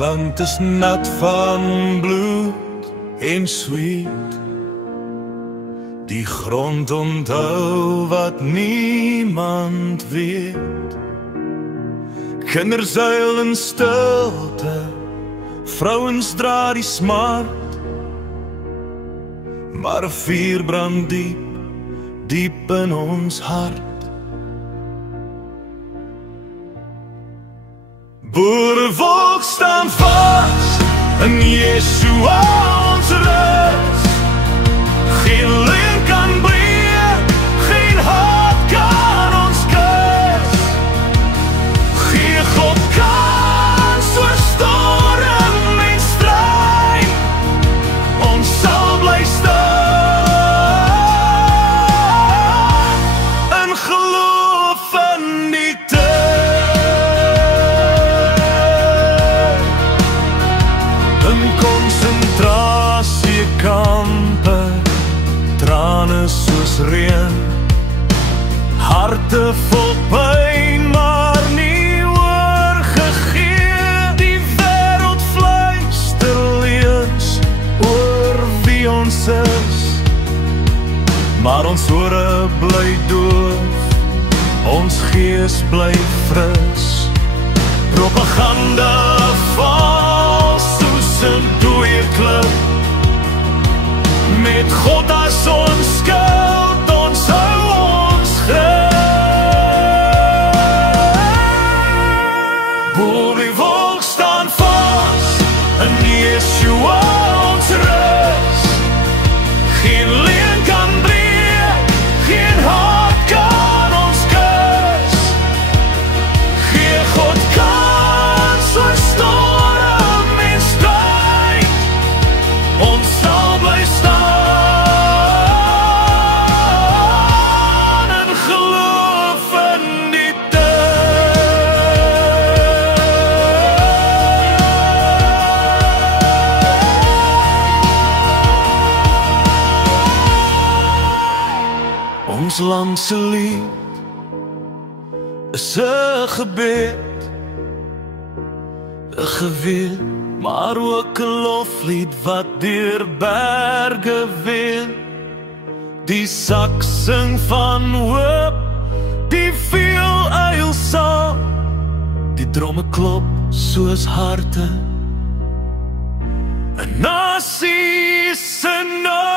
land is nat van bloed en sweet. Die grond onthou wat niemand weet. Kinders huil in stilte, vrouens dra die smart, maar 'n vuur brand diep, diep in ons hart. Boerevolk staan vas in Yeshua ons rus. Geen leuen kan breek, geen haat kan ons kus. Gee God kans oor storm en stryd, ons sal bly staan in geloof in die tyd. In konsentrasiekampe, trane soos reën, harte vol pyn, maar nie oorgegee. Die wêreld fluister leuns oor wie ons is, maar ons ore bly doof, ons gees bly fris. Propaganda vals soos 'n dooie klip, met God as ons skuld, ons hou ons grip. Boerevolk staan vas in Yeshua ons rus. Geen leuen kan breek, geen haat kan ons kus. Gee God kans oor storm en stryd, ons sal bly staan. Ons land se lied is 'n gebed, 'n gewil, maar ook 'n loflied wat deur berge weel. Die sak sing van hoop, die veel uil saam, die dromme klop soos harte, 'n nasie se naam.